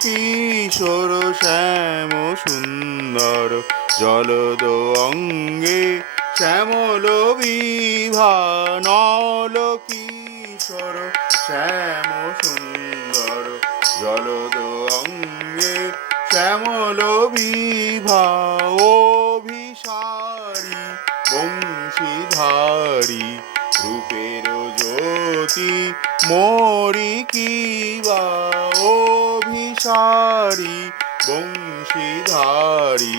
কিশোর শ্যাম সুন্দর জলদ অঙ্গে শ্যামল বিভা নল কিশোর শ্যাম সুন্দর জলদ অঙ্গে শ্যামল বিভা অভিসারী বংশীধারী, রূপের জ্যোতি মরি কিবা অভিসারী বংশীধারী,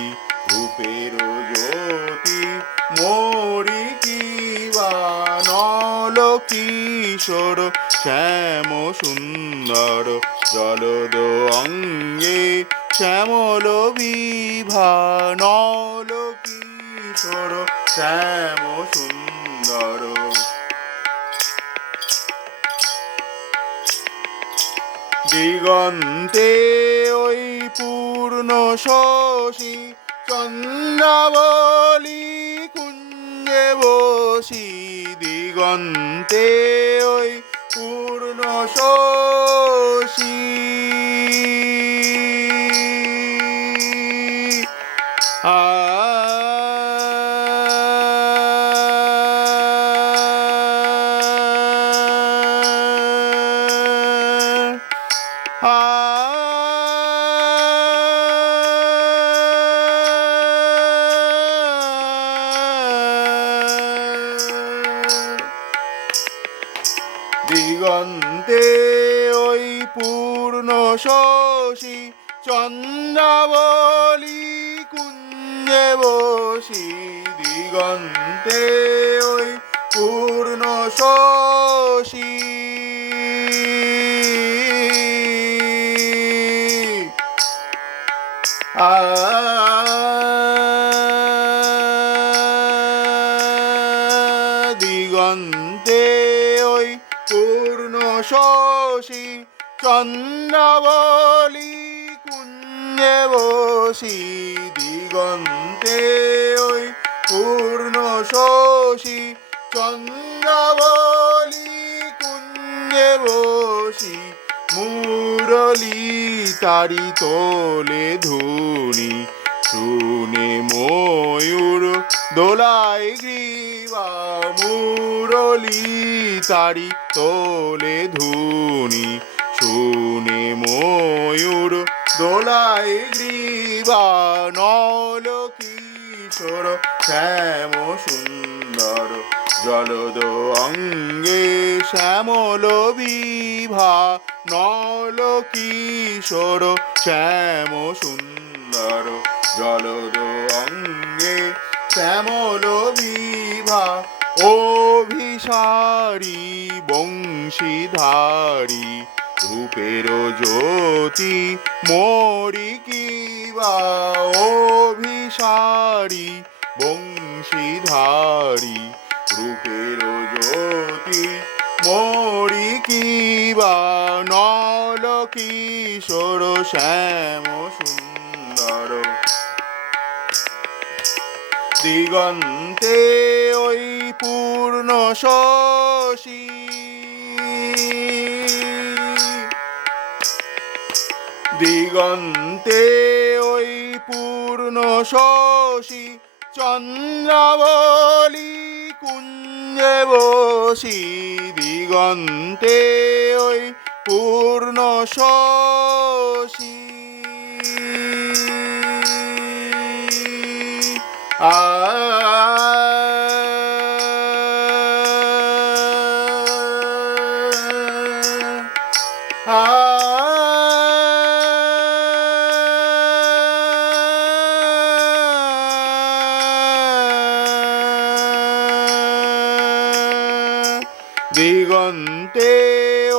রূপের জ্যোতি মরি কিবা নল কিশোর শ্যাম সুন্দর, জলদ অঙ্গে শ্যামল বিভা নল কিশোর শ্যাম সুন্দর। দিগন্তে ওই পূর্ণ শশী চন্দ্রাবলী কুঞ্জে বসি দিগন্তে ওই পূর্ণ শশী। দিগন্তে ওই পূর্ণ শশী চন্দ্রাবলী কুঞ্জে বসি। দিগন্তে ওই পূর্ণ শশী। দিগন্তে ওই শশী, চন্দ্রাবলী কুঞ্জে বসি, দিগন্তে ওই পূর্ণ শশী, চন্দ্রাবলী কুঞ্জে বসি, মুরলি তারি তোলে ধুনি, শুনে ময়ূর দোলাই গ্রীবা, মুরলি তারি তোলে শ্যাম সুন্দর জলদ অঙ্গে শ্যামল বিভা নল কিশোর শ্যাম সুন্দর জলদ অঙ্গে শ্যামল বিভা অভিসারী বংশীধারী রূপের জ্যোতি মরি কিবা অভিসারী বংশীধারী রূপের জ্যোতি, মরি কিবা নল কিশোর শ্যাম সুন্দর। দিগন্তে ওই পূর্ণ শশী। দিগন্তে ওই পূর্ণ শশী। চন্দ্রাবলী কুঞ্জে বসি দিগন্তে ওই পূর্ণ শশী। দিগন্তে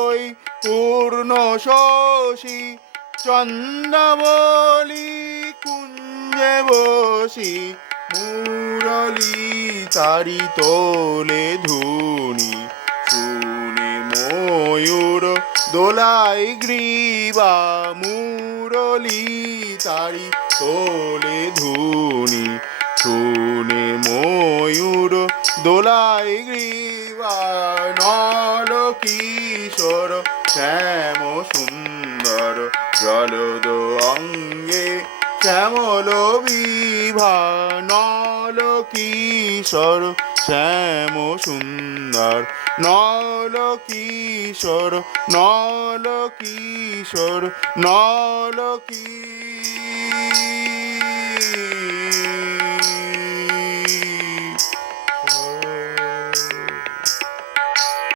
ওই পূর্ণ শশী চন্দ্রাবলী কুঞ্জে বসি, মুরলি তারি তোলে ধুনি। শুনে ময়ূর দোলাই গ্রীবা, মুরলি তারি তোলে ধুনি। শুনে দোলাই গ্রীবা নল কিশোর শ্যাম সুন্দর জলদ অঙ্গে শ্যামল বিভা নল কিশোর শ্যাম সুন্দর নল কিশোর নল কিশোর নল কি